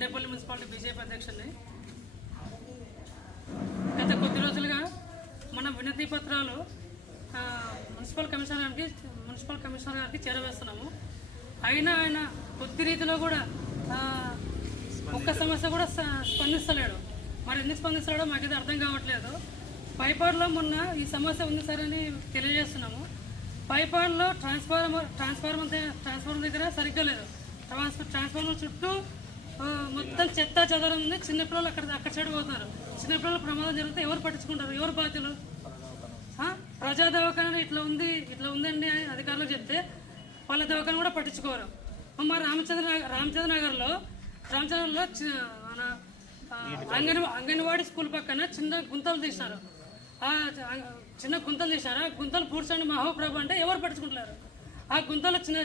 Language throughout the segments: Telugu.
వడ్డేపల్లి మున్సిపాలిటీ బీజేపీ అధ్యక్షుడిని. గత కొద్ది రోజులుగా మన వినతి పత్రాలు మున్సిపల్ కమిషనర్ గారికి మున్సిపల్ కమిషనర్ గారికి చేరవేస్తున్నాము. అయినా ఆయన కొద్ది రీతిలో కూడా ఒక్క సమస్య కూడా స్పందిస్తలేడు. మరి ఎందుకు స్పందిస్తాడో మాకైతే అర్థం కావట్లేదు. పైపాడులో మొన్న ఈ సమస్య ఉంది సార్ అని తెలియజేస్తున్నాము. పైపాడులో ట్రాన్స్ఫార్మర్ ట్రాన్స్ఫార్మర్ ట్రాన్స్ఫార్మర్ దగ్గర సరిగ్గా లేదు. ట్రాన్స్ఫర్ ట్రాన్స్ఫార్మర్ చుట్టూ మొత్తం చెత్త చెదరం ఉంది. చిన్నపిల్లలు అక్కడ అక్కడ సైడ్ పోతున్నారు చిన్నపిల్లలు ప్రమాదం జరిగితే ఎవరు పట్టించుకుంటారు? ఎవరు బాధ్యులు? ప్రజా దవాఖాన ఇట్లా ఉంది ఇట్లా ఉందండి అని అధికారులు చెప్తే వాళ్ళ దవాఖాన కూడా పట్టించుకోరు. మా రామచంద్ర రామచంద్ర నగర్లో రామచంద్రలో చి- మన అంగన్ అంగన్వాడీ స్కూల్ పక్కన చిన్న గుంతలు తీసినారు ఆ చిన్న గుంతలు తీసినారు ఆ గుంతలు పూడ్చండి మహాప్రభు అంటే ఎవరు పట్టించుకుంటున్నారు ఆ గుంతలు చిన్న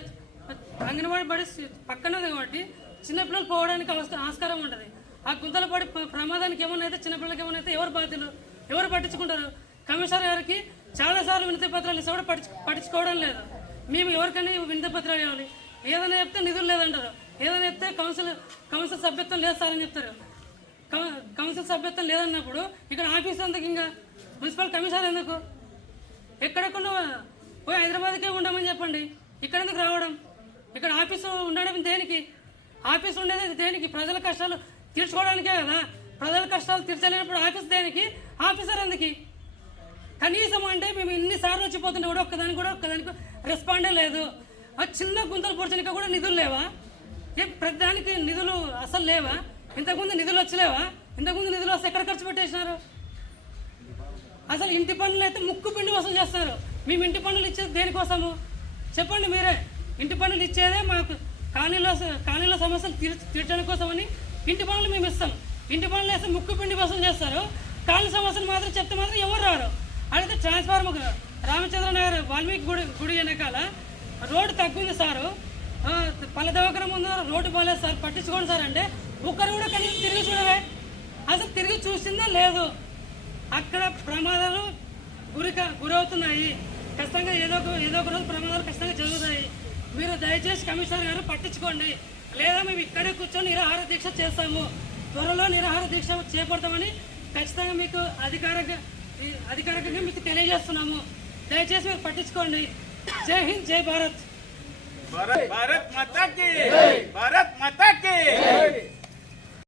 అంగన్వాడీ బడి పక్కన కాబట్టి చిన్నపిల్లలు పోవడానికి ఆస్కారం ఉంటుంది. ఆ గుంతలు పడి ప్రమాదానికి ఏమైనా అయితే చిన్నపిల్లలకి ఏమైనా అయితే ఎవరు బాధ్యులు? ఎవరు పట్టించుకుంటారు? కమిషనర్ గారికి చాలాసార్లు వినతి పత్రాలు ఇస్తే కూడా పట్టించు పట్టించుకోవడం లేదు. మేము ఎవరికైనా వినతి పత్రాలు ఇవ్వాలి. ఏదైనా చెప్తే నిధులు లేదంటారు. ఏదైనా చెప్తే కౌన్సిల్ కౌన్సిల్ సభ్యత్వం లేదు సార్ అని చెప్తారు. కౌన్సిల్ సభ్యత్వం లేదన్నప్పుడు ఇక్కడ ఆఫీస్ ఎందుకు ఇంకా? మున్సిపల్ కమిషనర్ ఎందుకు? ఎక్కడెక్కడ పోయి హైదరాబాద్కే ఉండమని చెప్పండి. ఇక్కడ ఎందుకు రావడం? ఇక్కడ ఆఫీసు ఉండడం దేనికి? ఆఫీస్ ఉండేది దేనికి? ప్రజల కష్టాలు తీర్చుకోవడానికే కదా? ప్రజల కష్టాలు తీర్చలేనప్పుడు ఆఫీస్ దేనికి? ఆఫీసర్ ఎందుకు? కనీసం అంటే మేము ఇన్నిసార్లు వచ్చిపోతుంటే కూడా ఒక్కదానికి కూడా ఒక్కదానికి రెస్పాండే లేదు. ఆ చిన్న గుంతలు పొడిచడానికి కూడా నిధులు లేవా? ఏ ప్రతిదానికి నిధులు అసలు లేవా? ఇంతకుముందు నిధులు వచ్చలేవా? ఇంతకుముందు నిధులు వస్తే ఎక్కడ ఖర్చు పెట్టేసినారు? అసలు ఇంటి పనులు అయితే ముక్కు పిండి వసూలు చేస్తారు. మేము ఇంటి పనులు ఇచ్చేది దేనికోసము? చెప్పండి మీరే. ఇంటి పనులు ఇచ్చేదే మాకు కాలనీలో కాలనీలో సమస్యలు తీర్చడం కోసమని ఇంటి పనులు మేము ఇస్తాం. ఇంటి పనులు వేస్తే ముక్కు పిండి వసూలు చేస్తారు. కాలనీ సమస్యలు మాత్రం చెప్తే మాత్రం ఎవరు రారు. అడిగితే ట్రాన్స్ఫార్మర్ రామచంద్ర నగర్ వాల్మీకి గుడి గుడి వెనకాల రోడ్డు తగ్గుంది సారు. పల్లె దవాఖాన ముందు రోడ్డు బాగాలేదు సార్. పట్టించుకోండి సార్ అంటే ఒక్కరు కూడా కనీసం తిరిగి చూడవే అసలు తిరిగి చూసిందే లేదు. అక్కడ ప్రమాదాలు గురిక గురవుతున్నాయి. ఖచ్చితంగా ఏదో ఒక ఏదో ఒక రోజు ప్రమాదాలు ఖచ్చితంగా మీరు దయచేసి కమిషనర్ గారు పట్టించుకోండి. లేదా మేము ఇక్కడే కూర్చొని నిరాహార దీక్ష చేస్తాము. త్వరలో నిరాహార దీక్ష చేపడతామని ఖచ్చితంగా మీకు అధికారిక అధికారికంగా మీకు తెలియజేస్తున్నాము. దయచేసి మీరు పట్టించుకోండి. జై హింద్ జై భారత్ భారత్ మతాకి భారత్ మతాకి.